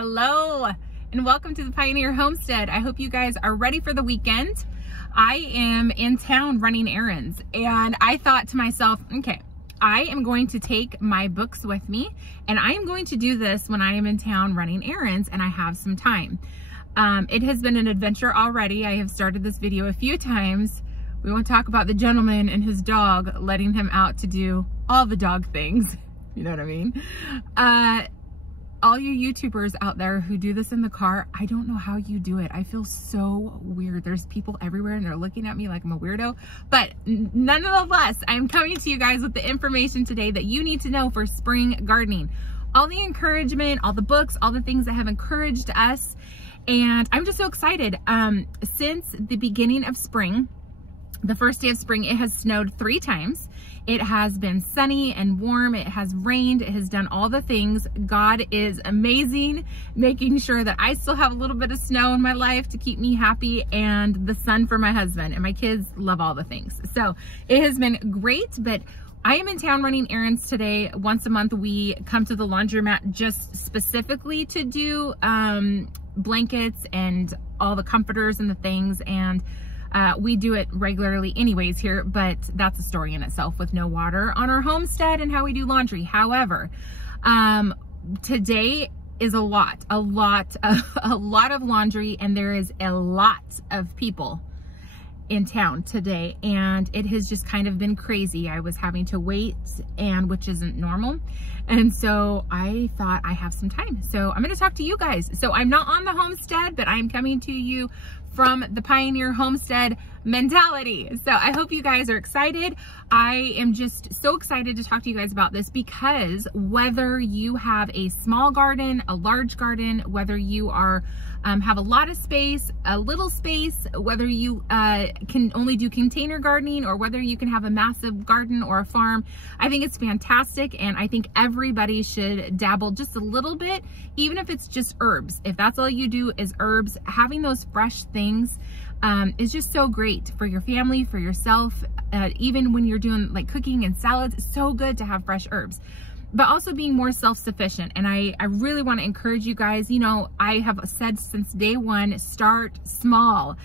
Hello and welcome to the Pioneer Homestead. I hope you guys are ready for the weekend. I am in town running errands and I thought to myself, okay, I am going to take my books with me and I am going to do this when I am in town running errands and I have some time. It has been an adventure already. I have started this video a few times. We won't talk about the gentleman and his dog letting him out to do all the dog things. You know what I mean? All you YouTubers out there who do this in the car, I don't know how you do it. I feel so weird. There's people everywhere and they're looking at me like I'm a weirdo. But nonetheless, I'm coming to you guys with the information today that you need to know for spring gardening. All the encouragement, all the books, all the things that have encouraged us. And I'm just so excited. Since the beginning of spring, the first day of spring, it has snowed 3 times. It has been sunny and warm. It has rained. It has done all the things. God is amazing, making sure that I still have a little bit of snow in my life to keep me happy, and the sun for my husband, and my kids love all the things. So it has been great, but I am in town running errands today. Once a month, we come to the laundromat just specifically to do blankets and all the comforters and the things, and we do it regularly anyways here, but that's a story in itself with no water on our homestead and how we do laundry. However, today is a lot of laundry, and there is a lot of people in town today, and it has just kind of been crazy. I was having to wait, and which isn't normal. And so I thought I have some time. So I'm going to talk to you guys. So I'm not on the homestead, but I'm coming to you from the Pioneer Homestead mentality. So I hope you guys are excited. I am just so excited to talk to you guys about this, because whether you have a small garden, a large garden, whether you are have a lot of space, a little space, whether you can only do container gardening, or whether you can have a massive garden or a farm, I think it's fantastic. And I think everybody should dabble just a little bit, even if it's just herbs. If that's all you do is herbs, having those fresh things is just so great for your family, for yourself. Even when you're doing like cooking and salads, it's so good to have fresh herbs. But also being more self-sufficient. And I really want to encourage you guys. You know, I have said since day one, start small.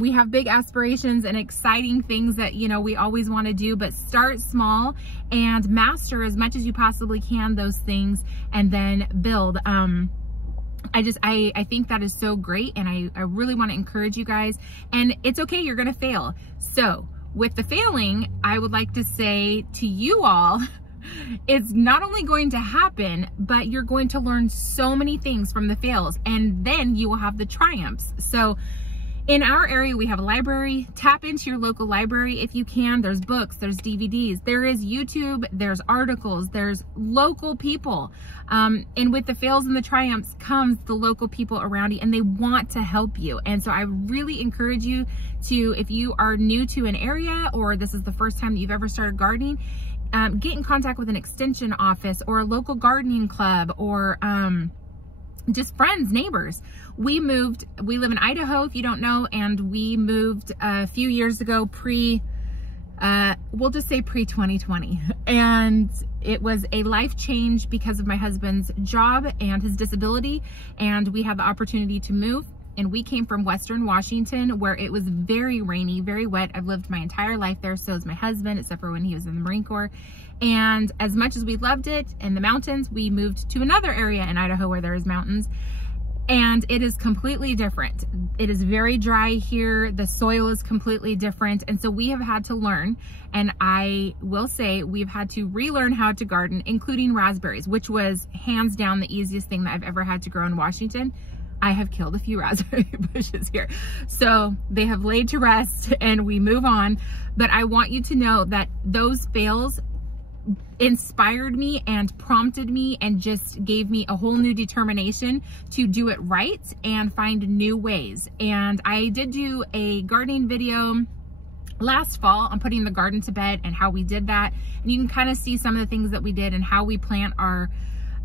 We have big aspirations and exciting things that, you know, we always want to do, but start small and master as much as you possibly can those things, and then build. I think that is so great, and I really want to encourage you guys. And it's okay, you're going to fail. So with the failing, I would like to say to you all, it's not only going to happen, but you're going to learn so many things from the fails, and then you will have the triumphs. So in our area, we have a library. Tap into your local library if you can. There's books, there's DVDs, there is YouTube, there's articles, there's local people. And with the fails and the triumphs comes the local people around you, and they want to help you. And so I really encourage you to, if you are new to an area, or this is the first time that you've ever started gardening, get in contact with an extension office or a local gardening club, or just friends, neighbors. We live in Idaho, if you don't know, and we moved a few years ago, we'll just say pre-2020. And it was a life change because of my husband's job and his disability, and we had the opportunity to move. And we came from Western Washington, where it was very rainy, very wet. I've lived my entire life there, so has my husband, except for when he was in the Marine Corps. And as much as we loved it in the mountains, we moved to another area in Idaho where there is mountains, and it is completely different. It is very dry here. The soil is completely different. And so we have had to learn, and I will say we've had to relearn how to garden, including raspberries, which was hands down the easiest thing that I've ever had to grow in Washington. I have killed a few raspberry bushes here. So they have laid to rest, and we move on. But I want you to know that those fails inspired me and prompted me and just gave me a whole new determination to do it right and find new ways. And I did do a gardening video last fall on putting the garden to bed and how we did that. And you can kind of see some of the things that we did and how we plant our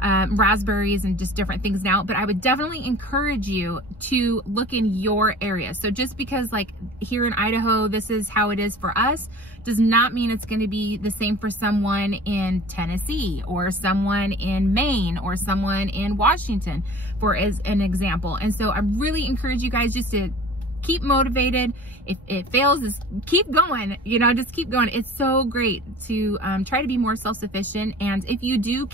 raspberries and just different things now, but I would definitely encourage you to look in your area. So just because like here in Idaho, this is how it is for us, does not mean it's going to be the same for someone in Tennessee or someone in Maine or someone in Washington, for as an example. And so I really encourage you guys just to keep motivated. If it fails, just keep going, you know, just keep going. It's so great to try to be more self-sufficient. And if you do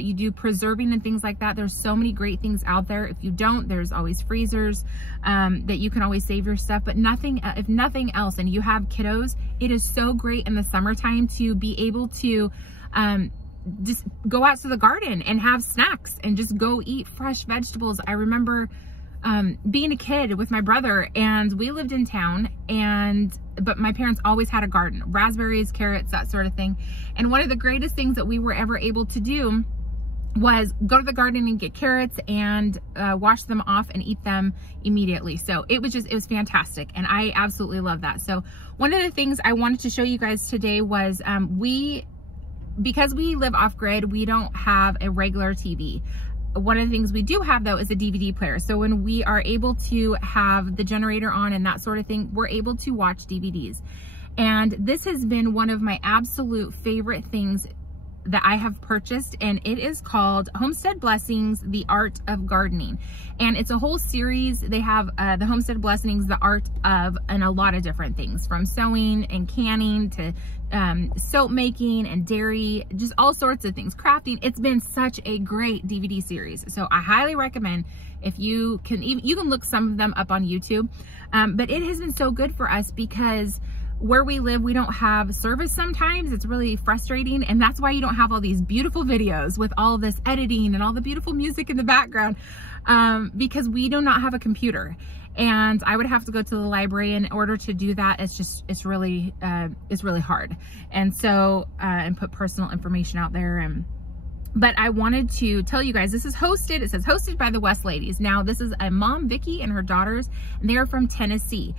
you do preserving and things like that, there's so many great things out there. If you don't, there's always freezers that you can always save your stuff. But if nothing else, and you have kiddos, it is so great in the summertime to be able to just go out to the garden and have snacks and just go eat fresh vegetables. I remember being a kid with my brother, and we lived in town, but my parents always had a garden, raspberries, carrots, that sort of thing. And one of the greatest things that we were ever able to do was go to the garden and get carrots and wash them off and eat them immediately. So it was fantastic. And I absolutely love that. So one of the things I wanted to show you guys today was because we live off grid, we don't have a regular TV. One of the things we do have though is a DVD player. So when we are able to have the generator on and that sort of thing, we're able to watch DVDs. And this has been one of my absolute favorite things that I have purchased, and it is called Homestead Blessings, The Art of Gardening. And it's a whole series. They have the Homestead Blessings, The Art of, and a lot of different things, from sewing and canning to soap making and dairy, just all sorts of things, crafting. It's been such a great DVD series. So I highly recommend, if you can, you can look some of them up on YouTube. But it has been so good for us because where we live, we don't have service sometimes. It's really frustrating. And that's why you don't have all these beautiful videos with all this editing and all the beautiful music in the background, because we do not have a computer. And I would have to go to the library in order to do that. It's really hard. And so, and put personal information out there. But I wanted to tell you guys, this is hosted, it says hosted by the West Ladies. Now, this is a mom, Vicky, and her daughters, and they are from Tennessee.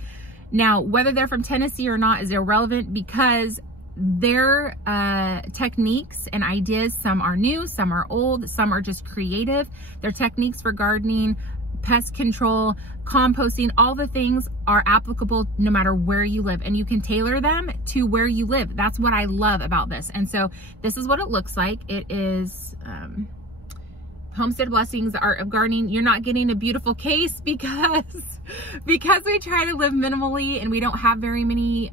Now, whether they're from Tennessee or not is irrelevant, because their techniques and ideas, some are new, some are old, some are just creative. Their techniques for gardening, pest control, composting, all the things are applicable no matter where you live, and you can tailor them to where you live. That's what I love about this. And so this is what it looks like. It is Homestead Blessings, The Art of Gardening. You're not getting a beautiful case because we try to live minimally and we don't have very many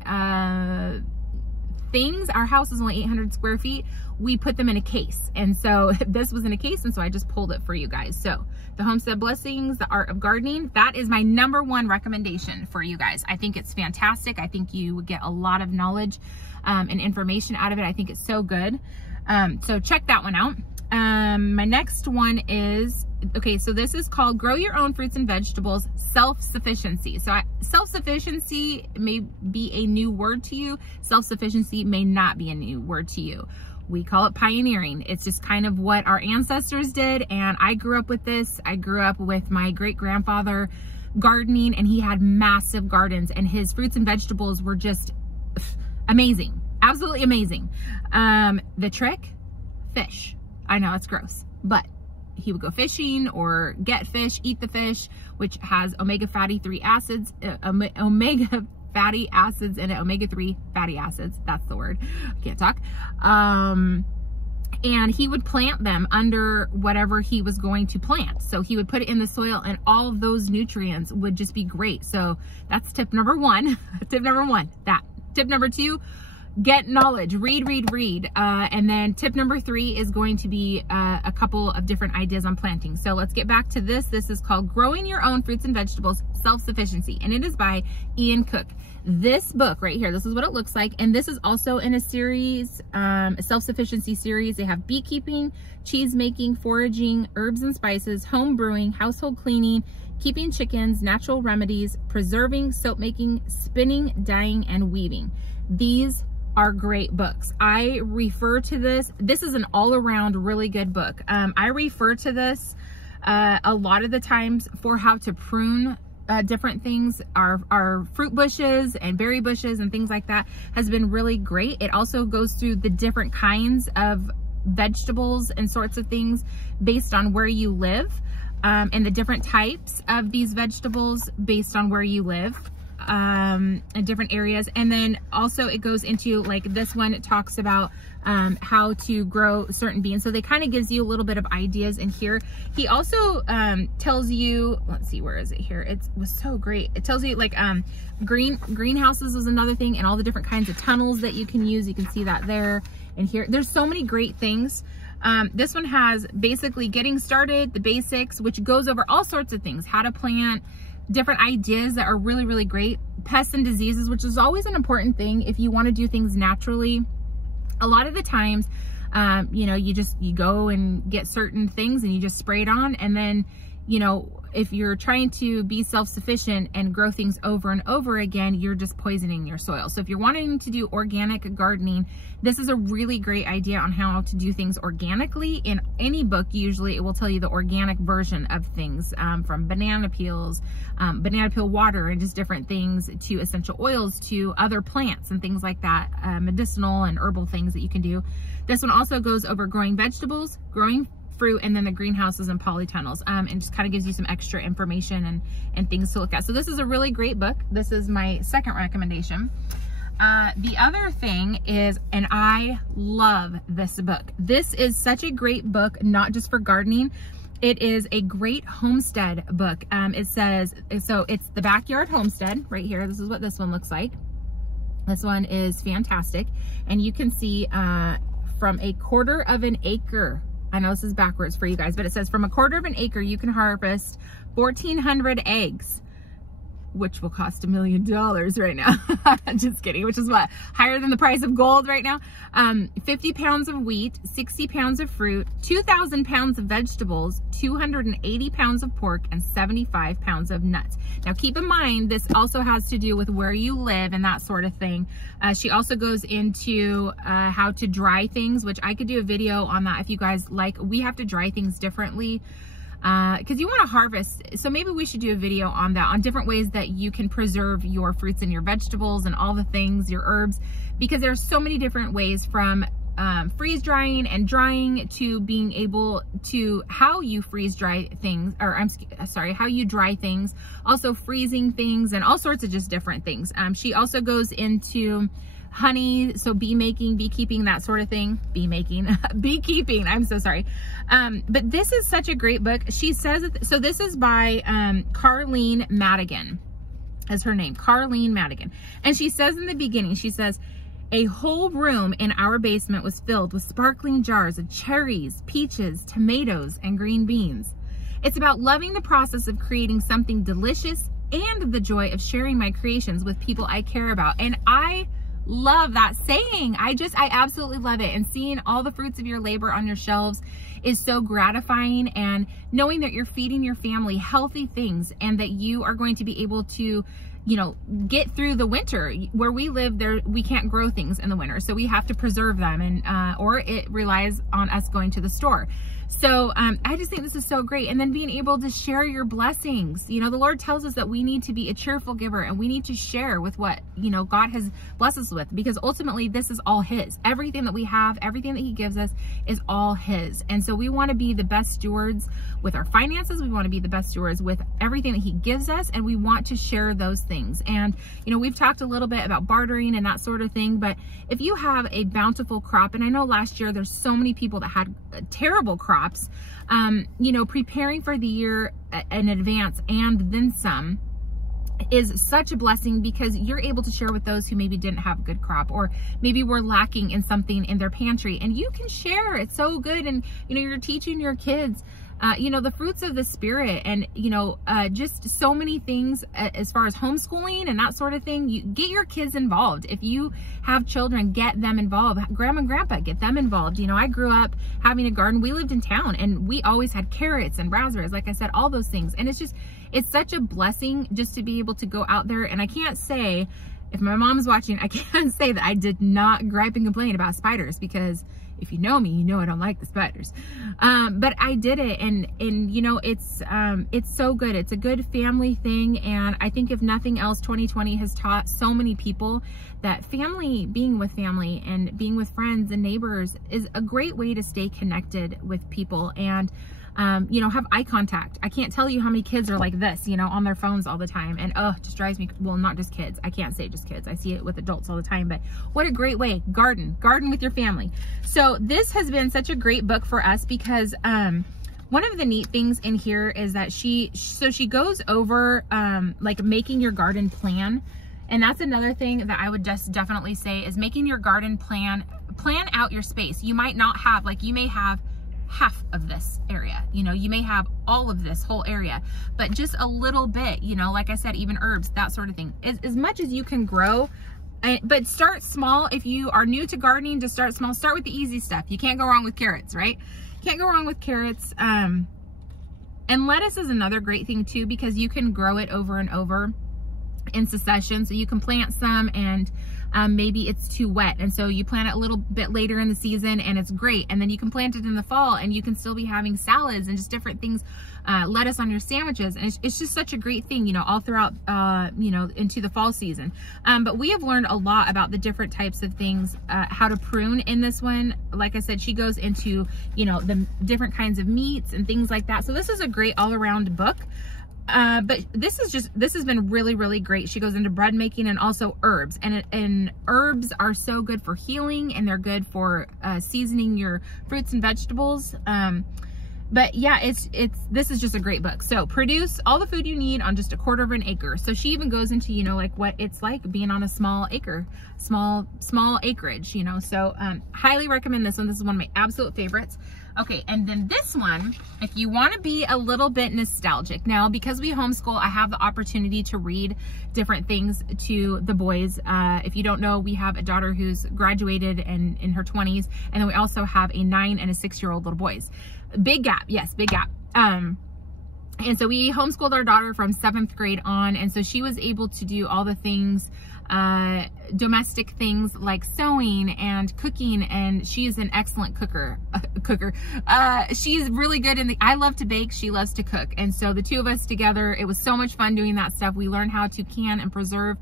things. Our house is only 800 square feet. We put them in a case. And so this was in a case, and so I just pulled it for you guys. So the Homestead Blessings, The Art of Gardening, that is my #1 recommendation for you guys. I think it's fantastic. I think you would get a lot of knowledge and information out of it. I think it's so good. So check that one out. My next one is, okay, so this is called Grow Your Own Fruits and Vegetables, Self-Sufficiency. So self-sufficiency may be a new word to you. Self-sufficiency may not be a new word to you. We call it pioneering. It's just kind of what our ancestors did. And I grew up with this. I grew up with my great-grandfather gardening, and he had massive gardens, and his fruits and vegetables were just amazing. Absolutely amazing. The trick, fish. I know it's gross, but he would go fishing or get fish, eat the fish, which has omega fatty acids and omega-3 fatty acids. That's the word. I can't talk. And he would plant them under whatever he was going to plant. So he would put it in the soil, and all of those nutrients would just be great. So that's tip #1. Tip #1, that. Tip #2, get knowledge, read. And then tip #3 is going to be a couple of different ideas on planting. So let's get back to this. This is called Growing Your Own Fruits and Vegetables, Self-Sufficiency. And it is by Ian Cook. This book right here, this is what it looks like. And this is also in a series, a self-sufficiency series. They have beekeeping, cheese making, foraging, herbs and spices, home brewing, household cleaning, keeping chickens, natural remedies, preserving, soap making, spinning, dyeing, and weaving. These are great books. I refer to this. This is an all-around really good book. I refer to this a lot of the times for how to prune different things. Our fruit bushes and berry bushes and things like that has been really great. It also goes through the different kinds of vegetables and sorts of things based on where you live, and the different types of these vegetables based on where you live, in different areas. And then also it goes into, like this one, it talks about how to grow certain beans. So they kind of gives you a little bit of ideas in here. He also tells you, let's see, where is it here? It was so great. It tells you like greenhouses is another thing, and all the different kinds of tunnels that you can use. You can see that there and here. There's so many great things. This one has basically getting started, the basics, which goes over all sorts of things, how to plant, different ideas that are really, really great. Pests and diseases, which is always an important thing if you want to do things naturally. A lot of the times, you know, you go and get certain things and you just spray it on. And then, you know, if you're trying to be self-sufficient and grow things over and over again, you're just poisoning your soil. So if you're wanting to do organic gardening, this is a really great idea on how to do things organically. In any book, usually it will tell you the organic version of things, from banana peels, banana peel water, and just different things, to essential oils, to other plants and things like that, medicinal and herbal things that you can do. This one also goes over growing vegetables, growing fruit, and then the greenhouses and polytunnels, and just kind of gives you some extra information and things to look at. So this is a really great book. This is my second recommendation. The other thing is, and I love this book. This is such a great book, not just for gardening. It is a great homestead book. It says, so it's the Backyard Homestead right here. This is what this one looks like. This one is fantastic. And you can see from a 1/4 of an acre, I know this is backwards for you guys, but it says from a 1/4 of an acre, you can harvest 1,400 eggs, which will cost $1 million right now. Just kidding, which is what? Higher than the price of gold right now. 50 pounds of wheat, 60 pounds of fruit, 2,000 pounds of vegetables, 280 pounds of pork, and 75 pounds of nuts. Now keep in mind, this also has to do with where you live and that sort of thing. She also goes into how to dry things, which I could do a video on that if you guys like. We have to dry things differently, because you want to harvest. So maybe we should do a video on that, on different ways that you can preserve your fruits and your vegetables and all the things, your herbs, because there's so many different ways, from freeze drying and drying to being able to how you freeze dry things, or I'm sorry, how you dry things, also freezing things, and all sorts of just different things. She also goes into honey, so bee making, beekeeping, that sort of thing. Beekeeping, I'm so sorry. But this is such a great book. She says, so this is by Carleen Madigan, is her name, Carleen Madigan. And she says in the beginning, she says, a whole room in our basement was filled with sparkling jars of cherries, peaches, tomatoes, and green beans. It's about loving the process of creating something delicious and the joy of sharing my creations with people I care about. And I love that saying. I absolutely love it. And seeing all the fruits of your labor on your shelves is so gratifying, and knowing that you're feeding your family healthy things, and that you are going to be able to, you know, get through the winter. Where we live, we can't grow things in the winter, so we have to preserve them, and or it relies on us going to the store. So I just think this is so great. And then being able to share your blessings. You know, the Lord tells us that we need to be a cheerful giver, and we need to share with what, you know, God has blessed us with, because ultimately this is all His. Everything that we have, everything that He gives us is all His. And so we want to be the best stewards with our finances. We want to be the best stewards with everything that He gives us, and we want to share those things. And, you know, we've talked a little bit about bartering and that sort of thing, but if you have a bountiful crop, and I know last year there's so many people that had terrible crops, you know, preparing for the year in advance and then some is such a blessing, because you're able to share with those who maybe didn't have a good crop, or maybe were lacking in something in their pantry, and you can share. It's so good. And, you know, you're teaching your kids, you know, the fruits of the Spirit, and, you know, just so many things as far as homeschooling and that sort of thing. You get your kids involved. If you have children, get them involved. Grandma and grandpa, get them involved. You know, I grew up having a garden. We lived in town, and we always had carrots and raspberries, like I said, all those things. And it's such a blessing just to be able to go out there. And I can't say, if my mom's watching, I can't say that I did not gripe and complain about spiders, because If you know me, you know I don't like the spiders. But I did it, and you know, it's so good. It's a good family thing, and I think if nothing else, 2020 has taught so many people that family, being with family and being with friends and neighbors is a great way to stay connected with people and you know, have eye contact. I can't tell you how many kids are like this, you know, on their phones all the time, and it just drives me, well, not just kids, I can't say just kids, I see it with adults all the time, but what a great way. Garden with your family. So this has been such a great book for us because one of the neat things in here is that she goes over like making your garden plan. And that's another thing that I would just definitely say is making your garden plan out your space. You might not have, like, you may have half of this area, you know, you may have all of this whole area, but just a little bit, you know, like I said, even herbs, that sort of thing, as much as you can grow. But start small. If you are new to gardening, just start small. Start with the easy stuff. You can't go wrong with carrots, right? Can't go wrong with carrots. And lettuce is another great thing too, because you can grow it over and over in succession. So you can plant some and maybe it's too wet, and so you plant it a little bit later in the season and it's great, and then you can plant it in the fall and you can still be having salads and just different things, lettuce on your sandwiches, and it's just such a great thing, you know, all throughout you know, into the fall season. But we have learned a lot about the different types of things, how to prune in this one. Like I said, she goes into, you know, the different kinds of meats and things like that. So this is a great all-around book. But this has been really, really great. She goes into bread making and also herbs, and herbs are so good for healing, and they're good for seasoning your fruits and vegetables. But yeah, this is just a great book. So produce all the food you need on just 1/4 of an acre. So she even goes into, you know, like what it's like being on a small acre, small acreage, you know. So highly recommend this one. This is one of my absolute favorites. Okay, and then this one, if you want to be a little bit nostalgic. Now, because we homeschool, I have the opportunity to read different things to the boys. If you don't know, we have a daughter who's graduated and in her 20s, and then we also have a 9 and a 6-year-old little boys. Big gap, yes, big gap. And so we homeschooled our daughter from 7th grade on, and so she was able to do all the things, domestic things like sewing and cooking, and she is an excellent cooker. She's really good I love to bake, she loves to cook, and so the two of us together, it was so much fun doing that stuff. We learned how to can and preserve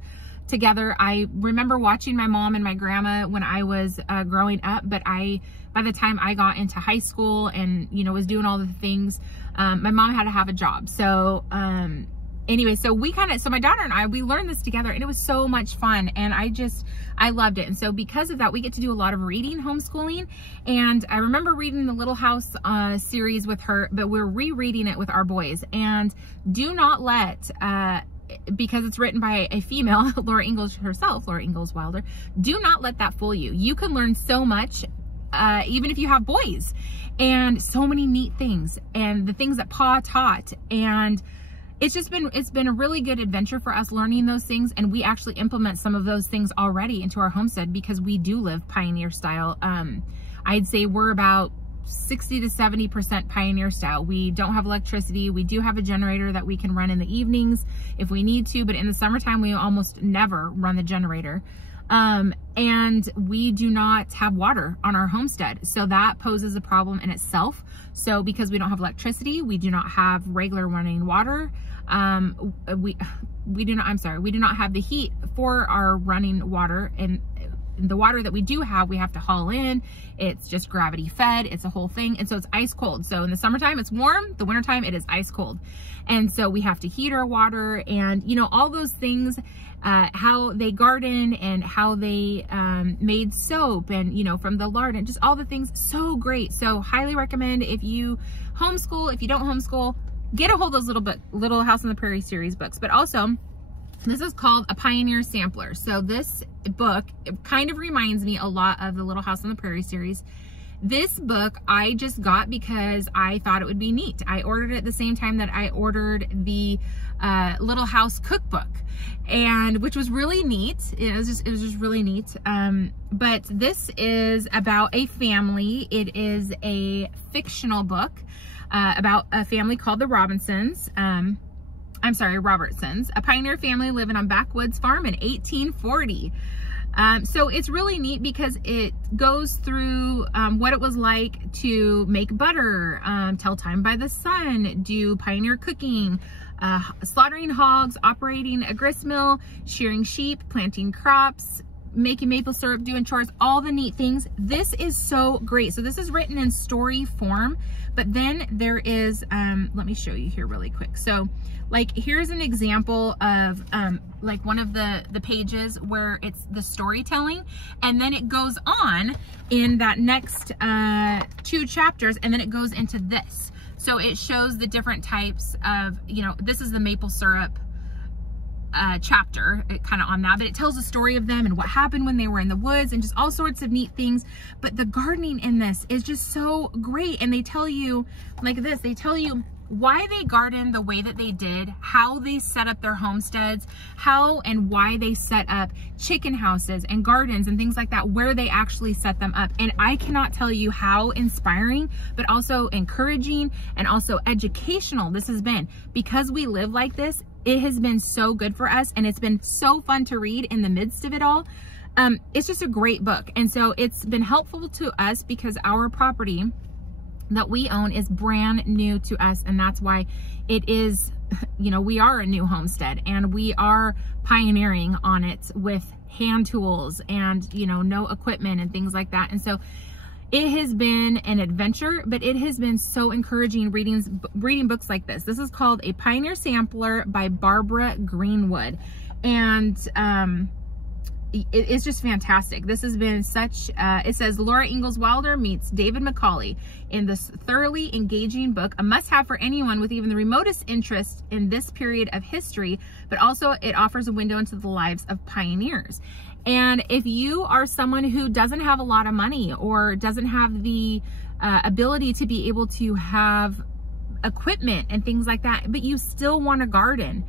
together. I remember watching my mom and my grandma when I was growing up, but by the time I got into high school and, you know, was doing all the things, my mom had to have a job. So anyway, so my daughter and I, we learned this together, and it was so much fun, and I loved it. And so because of that, we get to do a lot of reading, homeschooling. And I remember reading the Little House series with her, but we're rereading it with our boys. And do not let, because it's written by a female, Laura Ingalls herself, Laura Ingalls Wilder, do not let that fool you. You can learn so much, even if you have boys, and so many neat things, and the things that Pa taught, and it's been a really good adventure for us learning those things, and we actually implement some of those things already into our homestead because we do live pioneer style. I'd say we're about 60 to 70% pioneer style. We don't have electricity. We do have a generator that we can run in the evenings if we need to, but in the summertime we almost never run the generator. And we do not have water on our homestead, so that poses a problem in itself. So because we don't have electricity, we do not have regular running water. We do not have the heat for our running water, and the water that we do have, we have to haul in. It's just gravity fed. It's a whole thing. And so it's ice cold. So in the summertime, it's warm. The wintertime, it is ice cold. And so we have to heat our water, and, you know, all those things, how they garden and how they made soap, and, you know, from the lard, and just all the things. So great. So highly recommend, if you homeschool, if you don't homeschool, get a hold of those Little House on the Prairie series books. But also, this is called a Pioneer Sampler. So this book, it kind of reminds me a lot of the Little House on the Prairie series. This book I just got because I thought it would be neat. I ordered it at the same time that I ordered the Little House cookbook, and which was really neat. It was just really neat. But this is about a family. It is a fictional book about a family called the Robertsons. A pioneer family living on backwoods farm in 1840. So it's really neat because it goes through what it was like to make butter, tell time by the sun, do pioneer cooking, slaughtering hogs, operating a grist mill, shearing sheep, planting crops, making maple syrup, doing chores, all the neat things. This is so great. So this is written in story form, but then there is, let me show you here really quick. So like, here's an example of like one of the pages where it's the storytelling, and then it goes on in that next 2 chapters, and then it goes into this. So it shows the different types of, you know, this is the maple syrup chapter, kind of on that, but it tells the story of them and what happened when they were in the woods and just all sorts of neat things. But the gardening in this is just so great. And they tell you like this, they tell you why they garden the way that they did, how they set up their homesteads, how and why they set up chicken houses and gardens and things like that, where they actually set them up. And I cannot tell you how inspiring, but also encouraging and also educational this has been. Because we live like this, it has been so good for us, and it's been so fun to read in the midst of it all. It's just a great book. And so it's been helpful to us because our property that we own is brand new to us, and that's why it is, you know, we are a new homestead, and we are pioneering on it with hand tools and, you know, no equipment and things like that. And so it has been an adventure, but it has been so encouraging reading books like this. This is called A Pioneer Sampler by Barbara Greenwood, and it's just fantastic. This has been such, it says Laura Ingalls Wilder meets David Macaulay in this thoroughly engaging book, a must-have for anyone with even the remotest interest in this period of history, but also it offers a window into the lives of pioneers. And if you are someone who doesn't have a lot of money or doesn't have the ability to be able to have equipment and things like that, but you still want to garden,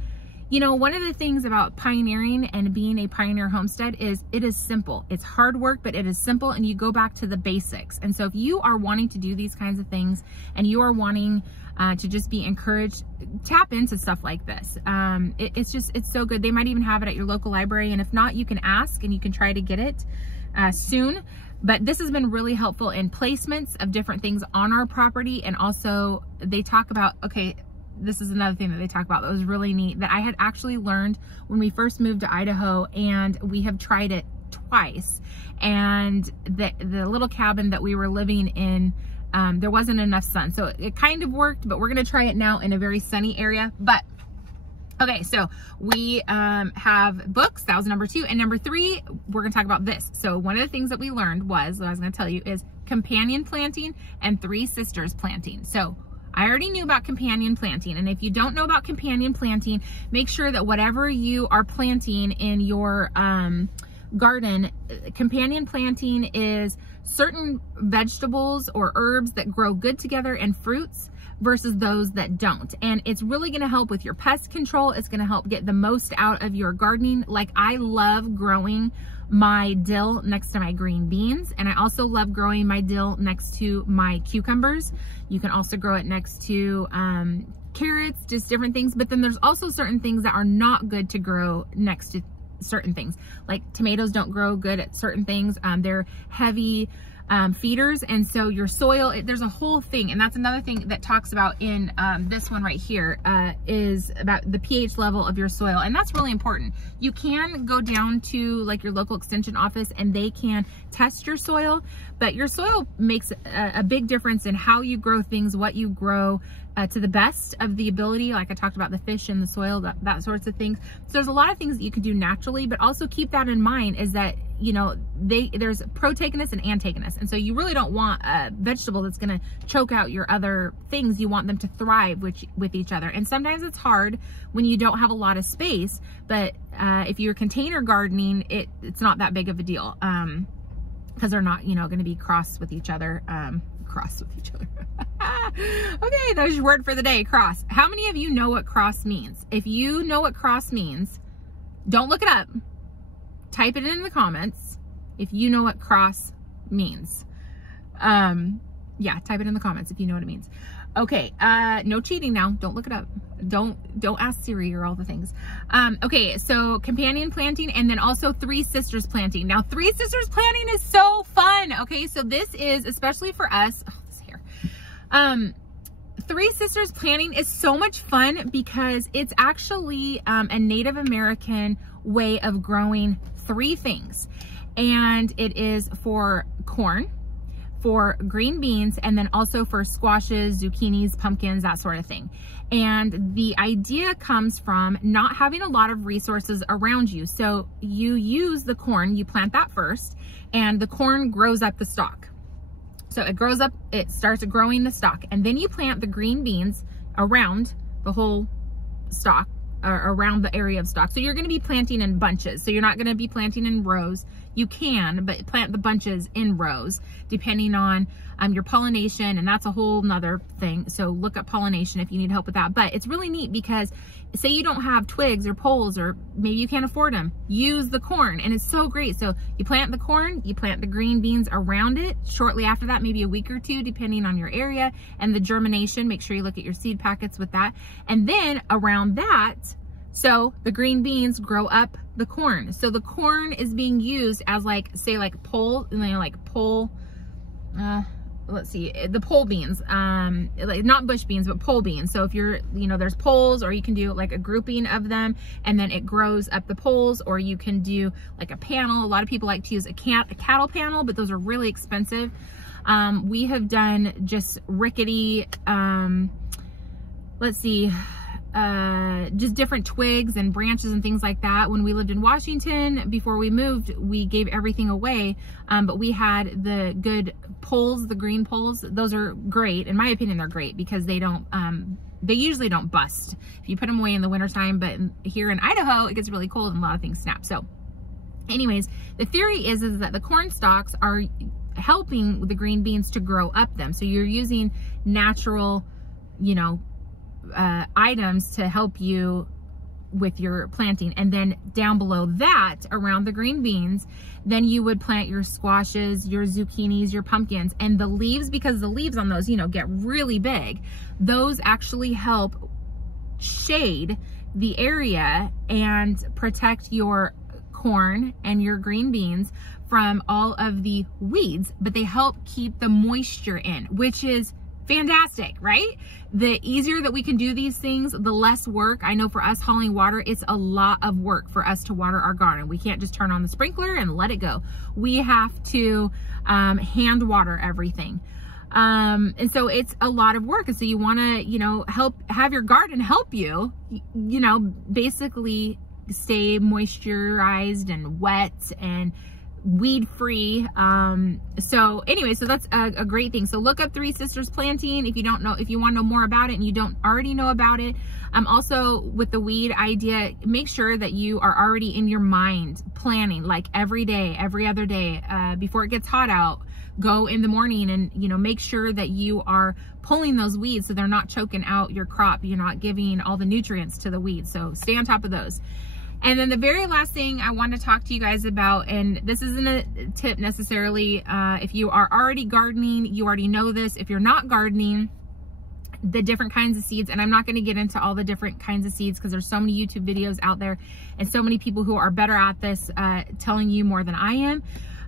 you know, one of the things about pioneering and being a pioneer homestead is it is simple. It's hard work, but it is simple, and you go back to the basics. And so if you are wanting to do these kinds of things and you are wanting to just be encouraged, tap into stuff like this. It's so good. They might even have it at your local library, and if not, you can ask and you can try to get it soon. But this has been really helpful in placements of different things on our property. And also they talk about, okay, this is another thing that they talk about that was really neat that I had actually learned when we first moved to Idaho, and we have tried it twice. And the little cabin that we were living in, there wasn't enough sun. So it kind of worked, but we're going to try it now in a very sunny area. But okay, so we have books. That was number 2. And number 3, we're going to talk about this. So one of the things that we learned was, what I was going to tell you, is companion planting and 3 sisters planting. So I already knew about companion planting. And if you don't know about companion planting, make sure that whatever you are planting in your garden, companion planting is certain vegetables or herbs that grow good together and fruits versus those that don't. And it's really going to help with your pest control. It's going to help get the most out of your gardening. Like, I love growing my dill next to my green beans, and I also love growing my dill next to my cucumbers. You can also grow it next to carrots, just different things. But then there's also certain things that are not good to grow next to certain things. Like tomatoes don't grow good at certain things. They're heavy feeders, and so your soil, there's a whole thing. And that's another thing that talks about in this one right here, is about the pH level of your soil. And that's really important. You can go down to like your local extension office and they can test your soil, but your soil makes a big difference in how you grow things, what you grow, to the best of the ability. Like I talked about the fish in the soil, that sorts of things. So there's a lot of things that you can do naturally, but also keep that in mind, is that, you know, there's protagonist and antagonist. And so you really don't want a vegetable that's going to choke out your other things. You want them to thrive with each other. And sometimes it's hard when you don't have a lot of space, but if you're container gardening, it's not that big of a deal, because they're not, you know, going to be cross with each other. Okay, there's your word for the day, cross. How many of you know what cross means? If you know what cross means, don't look it up. Type it in the comments if you know what cross means. Yeah, type it in the comments if you know what it means. Okay, no cheating now. Don't look it up. Don't ask Siri or all the things. Okay, so companion planting, and then also Three Sisters planting. Now, Three Sisters planting is so fun. Okay, so this is especially for us. Oh, this hair. Three Sisters planting is so much fun because it's actually a Native American way of growing three things, and it is for corn, for green beans, and then also for squashes, zucchinis, pumpkins, that sort of thing. And the idea comes from not having a lot of resources around you. So you use the corn, you plant that first, and the corn grows up the stalk. So it grows up, it starts growing the stalk, and then you plant the green beans around the whole stalk, or around the area of stalk. So you're gonna be planting in bunches. So you're not gonna be planting in rows. You can, but plant the bunches in rows, depending on your pollination, and that's a whole nother thing. So look up pollination if you need help with that. But it's really neat because say you don't have twigs or poles, or maybe you can't afford them, use the corn, and it's so great. So you plant the corn, you plant the green beans around it. Shortly after that, maybe a week or two, depending on your area and the germination, make sure you look at your seed packets with that. And then around that, so the green beans grow up the corn. So the corn is being used as like, say like pole, you know, like pole, let's see, the pole beans, like not bush beans, but pole beans. So if you're, you know, there's poles, or you can do like a grouping of them and then it grows up the poles, or you can do like a panel. A lot of people like to use a cattle panel, but those are really expensive. We have done just rickety, let's see, just different twigs and branches and things like that. When we lived in Washington, before we moved, we gave everything away, but we had the good poles, the green poles. Those are great. In my opinion, they're great because they don't, they usually don't bust if you put them away in the wintertime, but here in Idaho, it gets really cold and a lot of things snap. So anyways, the theory is that the corn stalks are helping the green beans to grow up them. So you're using natural, you know, items to help you with your planting. And then down below that, around the green beans, then you would plant your squashes, your zucchinis, your pumpkins, and the leaves, because the leaves on those, you know, get really big. Those actually help shade the area and protect your corn and your green beans from all of the weeds, but they help keep the moisture in, which is fantastic, right? The easier that we can do these things, the less work. I know for us hauling water, it's a lot of work for us to water our garden. We can't just turn on the sprinkler and let it go. We have to hand water everything. And so it's a lot of work. And so you want to, you know, have your garden help you, you know, basically stay moisturized and wet and weed free. So anyway, so that's a great thing. So look up Three Sisters planting if you don't know, if you want to know more about it and you don't already know about it. Also with the weed idea, make sure that you are already in your mind planning, like every day, every other day, before it gets hot out. Go in the morning and, you know, make sure that you are pulling those weeds so they're not choking out your crop. You're not giving all the nutrients to the weeds. So stay on top of those. And then the very last thing I want to talk to you guys about, and this isn't a tip necessarily, if you are already gardening, you already know this. If you're not gardening, the different kinds of seeds, and I'm not going to get into all the different kinds of seeds because there's so many YouTube videos out there and so many people who are better at this telling you more than I am.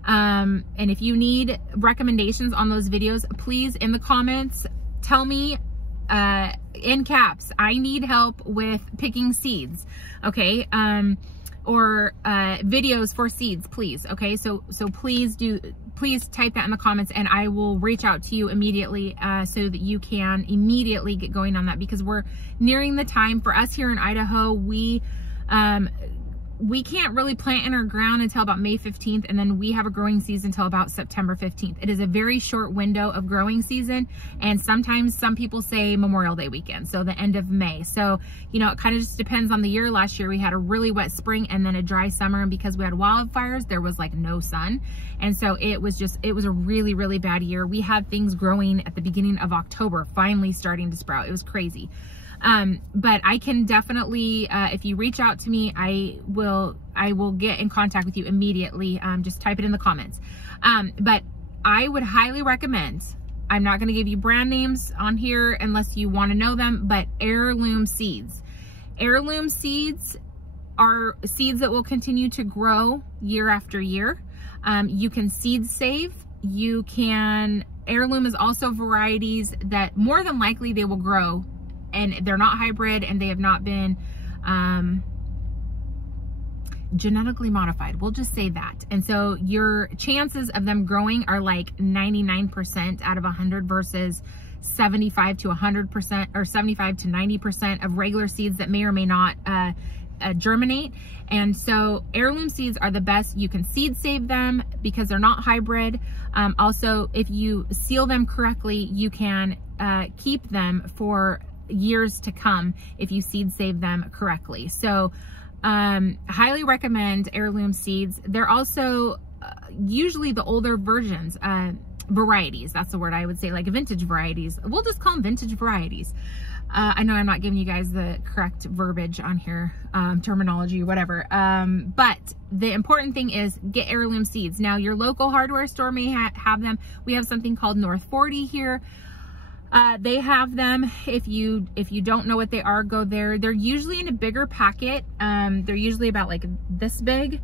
And if you need recommendations on those videos, please in the comments tell me in caps, I need help with picking seeds, okay? Or videos for seeds, please, okay? So please type that in the comments and I will reach out to you immediately so that you can immediately get going on that, because we're nearing the time for us here in Idaho. We can't really plant in our ground until about May 15th, and then we have a growing season until about September 15th. It is a very short window of growing season, and sometimes some people say Memorial Day weekend, so the end of May. So, you know, it kind of just depends on the year. Last year we had a really wet spring and then a dry summer, and because we had wildfires, there was like no sun. And so it was a really, really bad year. We had things growing at the beginning of October, finally starting to sprout. It was crazy. But I can definitely, if you reach out to me, I will get in contact with you immediately. Just type it in the comments. But I would highly recommend I'm not going to give you brand names on here unless you want to know them, but heirloom seeds. Heirloom seeds are seeds that will continue to grow year after year. You can seed save. You can, heirloom is also varieties that more than likely they will grow, and they're not hybrid and they have not been genetically modified. We'll just say that. And so your chances of them growing are like 99% out of 100 versus 75 to 100% or 75 to 90% of regular seeds that may or may not germinate. And so heirloom seeds are the best. You can seed save them because they're not hybrid. Also, if you seal them correctly, you can keep them for years to come if you seed save them correctly. So highly recommend heirloom seeds. They're also usually the older versions, varieties. That's the word I would say, like vintage varieties. We'll just call them vintage varieties. I know I'm not giving you guys the correct verbiage on here, terminology, whatever. But the important thing is get heirloom seeds. Now, your local hardware store may have them. We have something called North 40 here. They have them. If you don't know what they are, go there. They're usually in a bigger packet. They're usually about like this big.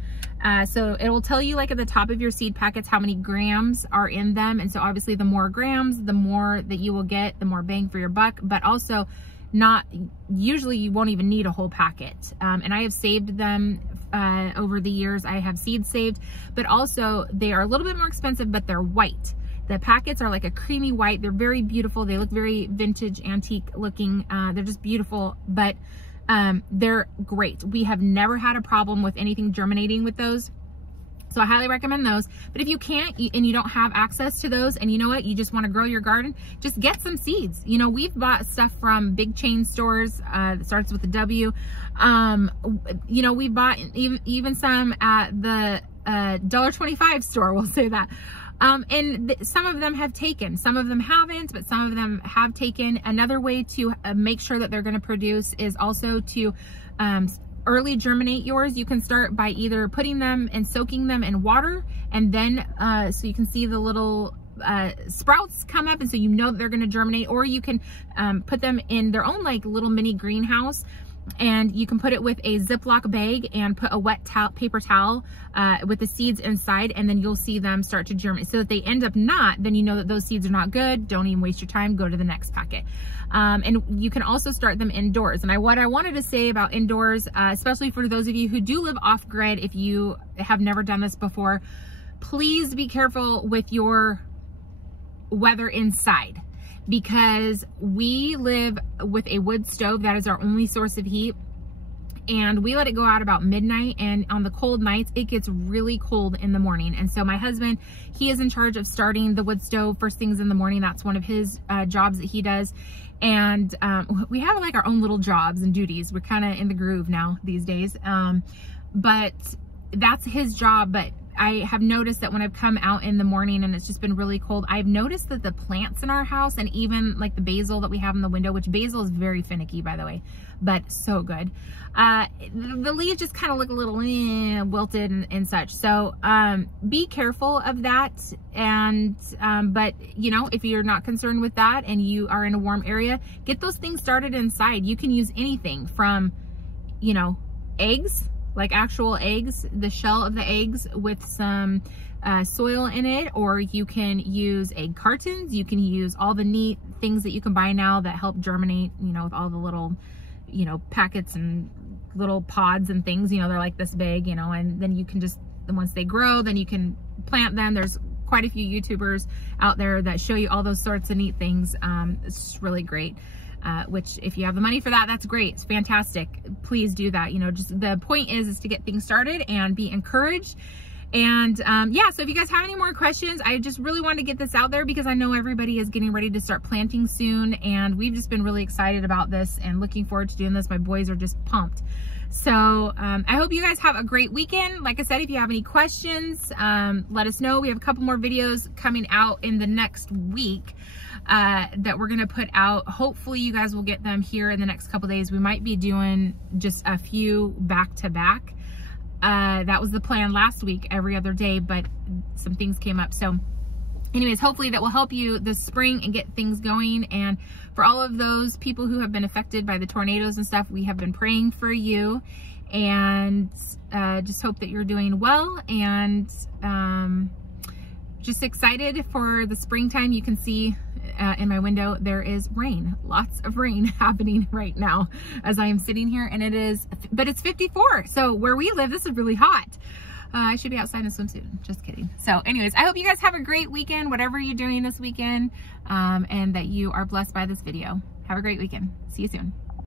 So it will tell you like at the top of your seed packets how many grams are in them. And so obviously the more grams, the more that you will get, the more bang for your buck, but also not, usually you won't even need a whole packet. And I have saved them over the years. I have seeds saved, but also they are a little bit more expensive, but they're white. The packets are like a creamy white. They're very beautiful. They look very vintage, antique looking. They're just beautiful, but they're great. We have never had a problem with anything germinating with those. So I highly recommend those. But if you can't and you don't have access to those, and you know what, you just want to grow your garden, just get some seeds. You know, we've bought stuff from big chain stores that starts with a W. You know, we bought even some at the $1.25 store, we'll say that. And some of them have taken, some of them haven't, but some of them have taken. Another way to make sure that they're going to produce is also to early germinate yours. You can start by either putting them and soaking them in water, and then so you can see the little sprouts come up, and so you know that they're going to germinate. Or you can put them in their own like little mini greenhouse, and you can put it with a Ziploc bag and put a wet paper towel with the seeds inside, and then you'll see them start to germinate. So if they end up not, then you know that those seeds are not good. Don't even waste your time. Go to the next packet. And you can also start them indoors. And what I wanted to say about indoors, especially for those of you who do live off grid, if you have never done this before, please be careful with your weather inside, because we live with a wood stove. That is our only source of heat, and we let it go out about midnight, and on the cold nights it gets really cold in the morning. And so my husband, he is in charge of starting the wood stove first things in the morning. That's one of his jobs that he does. And we have like our own little jobs and duties. We're kind of in the groove now these days, but that's his job. But I have noticed that when I've come out in the morning and it's just been really cold, I've noticed that the plants in our house, and even like the basil that we have in the window, which basil is very finicky, by the way, but so good. The leaves just kind of look a little wilted and such. So be careful of that. And but you know, if you're not concerned with that and you are in a warm area, get those things started inside. You can use anything from, you know, eggs, like actual eggs, the shell of the eggs with some soil in it, or you can use egg cartons. You can use all the neat things that you can buy now that help germinate, you know, with all the little, you know, packets and little pods and things, you know, they're like this big, you know, and then you can just, once they grow, then you can plant them. There's quite a few YouTubers out there that show you all those sorts of neat things. It's really great. Which if you have the money for that, that's great. It's fantastic. Please do that. You know, just the point is to get things started and be encouraged. And yeah, so if you guys have any more questions, I just really wanted to get this out there because I know everybody is getting ready to start planting soon, and we've just been really excited about this and looking forward to doing this. My boys are just pumped. So I hope you guys have a great weekend. Like I said, if you have any questions, let us know. We have a couple more videos coming out in the next week that we're gonna put out. Hopefully you guys will get them here in the next couple days. We might be doing just a few back to back. That was the plan last week, every other day, but some things came up. So anyways, hopefully that will help you this spring and get things going. And for all of those people who have been affected by the tornadoes and stuff, we have been praying for you, and just hope that you're doing well, and just excited for the springtime. You can see in my window there is rain, lots of rain happening right now as I am sitting here, and but it's 54, so where we live this is really hot. I should be outside in a swimsuit, just kidding. So anyways, I hope you guys have a great weekend, whatever you're doing this weekend, and that you are blessed by this video. Have a great weekend. See you soon.